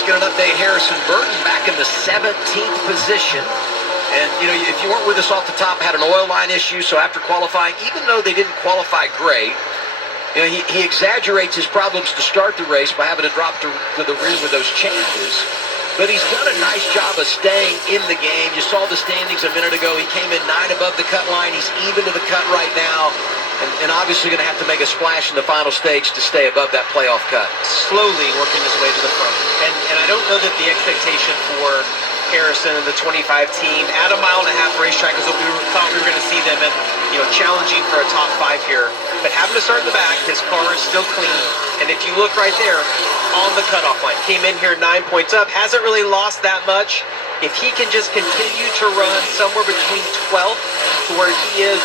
Let's get an update. Harrison Burton back in the 17th position. And, if you weren't with us off the top, had an oil line issue, so after qualifying, even though they didn't qualify great, he exaggerates his problems to start the race by having to drop to the rear with those changes. But he's done a nice job of staying in the game. You saw the standings a minute ago. He came in 9 above the cut line. He's even to the cut right now. And obviously going to have to make a splash in the final stage to stay above that playoff cut. Slowly working his way to the front. And I don't know that the expectation for Harrison and the 25 team at a mile-and-a-half racetrack is what we thought we were going to see them in, challenging for a top 5 here. But having to start in the back, his car is still clean. And if you look right there on the cutoff line, came in here 9 points up, hasn't really lost that much. If he can just continue to run somewhere between 12th to where he is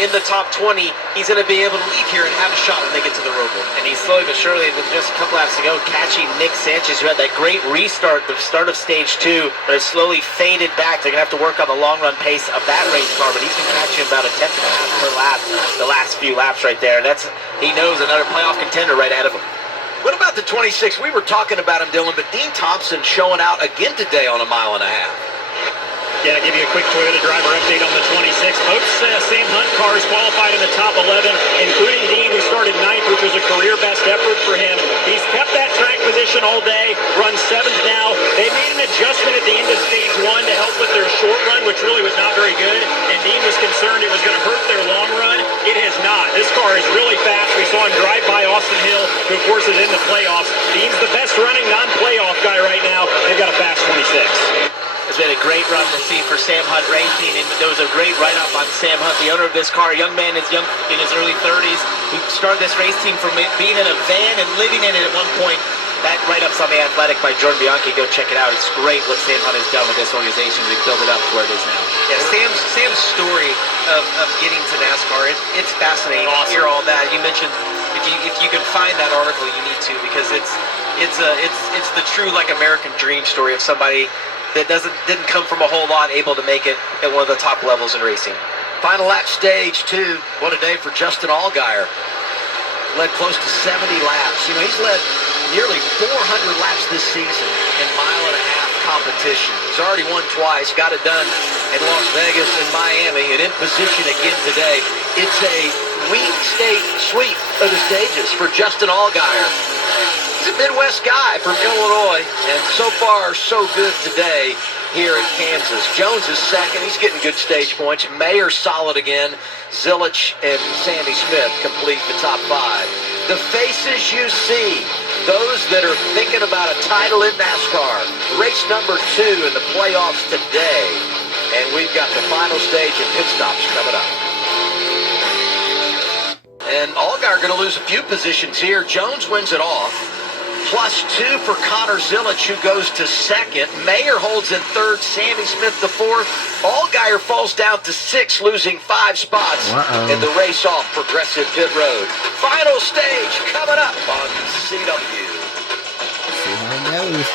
in the top 20, he's going to be able to leave here and have a shot when they get to the roval. And he's slowly but surely, with just a couple laps to go, catching Nick Sanchez, who had that great restart, the start of stage 2, but has slowly faded back. They're going to have to work on the long-run pace of that race car, but he's been catching about a 10th and a half per lap the last few laps right there. He knows another playoff contender right ahead of him. What about the 26? We were talking about him, Dylan, but Dean Thompson showing out again today on a mile-and-a-half. Yeah, I'll give you a quick Toyota driver update on the 26. Both Sam Hunt cars qualified in the top 11, including Dean, who started 9th, which was a career best effort for him. He's kept that track position all day, runs 7th now. They made an adjustment at the end of stage 1 to help with their short run, which really was not very good, and Dean was concerned it was going to hurt their long run. It has not. This car is really fast. We saw him drive by Austin Hill, who of course is in the playoffs. Dean's the best running non-playoff guy right now. They've got a fast 26. It's been a great run to see for Sam Hunt Racing, and there was a great write-up on Sam Hunt, the owner of this car. A young man is young in his early 30s. He started this race team from being in a van and living in it at one point. That write-up's on The Athletic by Jordan Bianchi. Go check it out. It's great what Sam Hunt has done with this organization to build it up to where it is now. Yeah, Sam's story of getting to NASCAR, it's fascinating. Awesome. Hear all that. You mentioned if you can find that article, you need to, because it's the true American dream story of somebody that didn't come from a whole lot, able to make it at one of the top levels in racing. Final lap, stage 2. What a day for Justin Allgaier. Led close to 70 laps. He's led nearly 400 laps this season in mile-and-a-half competition. He's already won twice, got it done in Las Vegas and Miami, and in position again today. It's a state sweep of the stages for Justin Allgaier. He's a Midwest guy from Illinois, and so far, so good today here in Kansas. Jones is second. He's getting good stage points. Mayer solid again. Zilich and Sammy Smith complete the top 5. The faces you see, those that are thinking about a title in NASCAR. Race number 2 in the playoffs today. And we've got the final stage and pit stops coming up. And Allgaier going to lose a few positions here. Jones wins it off. +2 for Connor Zilich, who goes to 2nd. Mayer holds in 3rd. Sammy Smith the 4th. Allgaier falls down to 6th, losing 5 spots in the race off Progressive Pit Road. Final stage coming up on CW. See how it goes.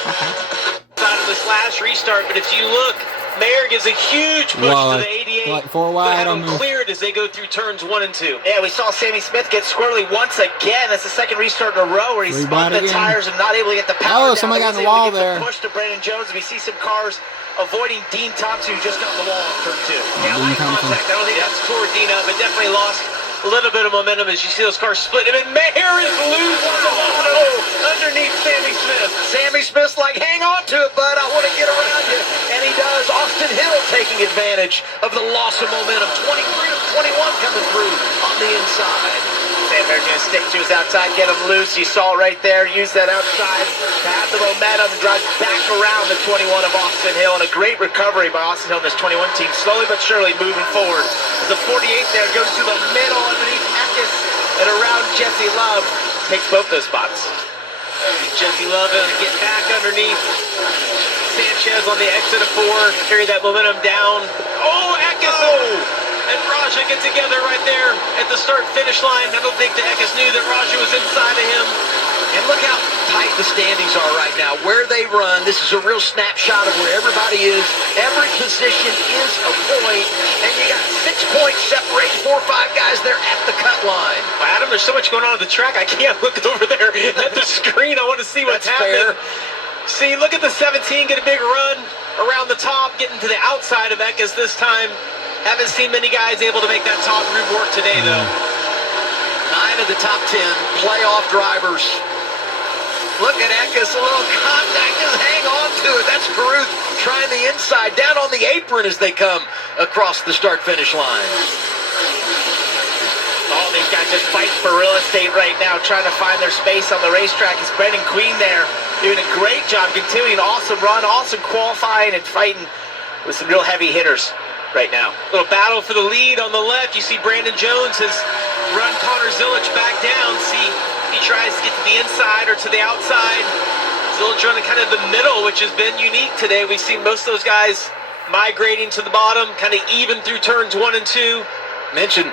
Out of this last restart, but if you look, Mayer gives a huge push to the 88. Like 4 wide on the cleared as they go through turns 1 and 2. Yeah, we saw Sammy Smith get squirrely once again. That's the second restart in a row where he's spun the tires and not able to get the power down. Somebody got in the wall there. Push to Brandon Jones, and we see some cars avoiding Dean Thompson, who just got in the wall on turn 2. Yeah, light contact. I don't think that's tore Dean up, but definitely lost a little bit of momentum as you see those cars split. And Mayer is loose on the auto underneath Sammy Smith. Sammy Smith's like, hang on to it, bud. I want to get around you. And he does. Austin Hill taking advantage of the loss of momentum. 23 to 21 coming through on the inside. Sam Mayer's going to stick to his outside, get him loose. You saw it right there. Use that outside to have the momentum and drive back around the 21 of Austin Hill. And a great recovery by Austin Hill and this 21 team. Slowly but surely moving forward. The 48 there goes to the middle underneath Eckes and around Jesse Love. Takes both those spots. Jesse Love going to get back underneath Sanchez on the exit of 4. Carry that momentum down. Oh, Eckes! And Raja get together right there at the start-finish line. I don't think the Eckes knew that Raja was inside of him. And look how tight the standings are right now. Where they run, this is a real snapshot of where everybody is. Every position is a point, and you got 6 points separating 4 or 5 guys there at the cut line. Well, Adam, there's so much going on the track, I can't look over there at the screen. I want to see what's happening. Fair. See, look at the 17 get a big run around the top, getting to the outside of Eckes this time. Haven't seen many guys able to make that top group work today, though. 9 of the top 10 playoff drivers. Look at Eckes, a little contact, just hang on to it. That's Caruth trying the inside, down on the apron as they come across the start-finish line. All these guys just fighting for real estate right now, trying to find their space on the racetrack. It's Brendan Queen there doing a great job, continuing awesome run, awesome qualifying and fighting with some real heavy hitters right now. Little battle for the lead on the left. You see Brandon Jones has run Connor Zilic back down. See if he tries to get to the inside or to the outside. Zilic running kind of the middle, which has been unique today. We've seen most of those guys migrating to the bottom, kind of even through turns 1 and 2. Mentioned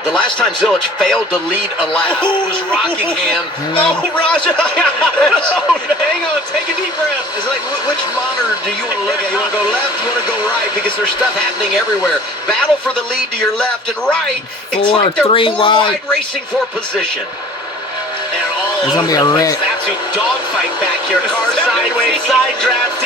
the last time Zilic failed to lead a lap was Rockingham. Oh, Raja! Hang on, take a deep breath. It's like, which monitor do you want to look at? You want to go left, you want to go right, because there's stuff happening everywhere. Battle for the lead to your left and right. It's like they're 3 wide racing for position. They're all There's over gonna be a the place. wreck. Absolute dogfight back here. Car sideways, side draft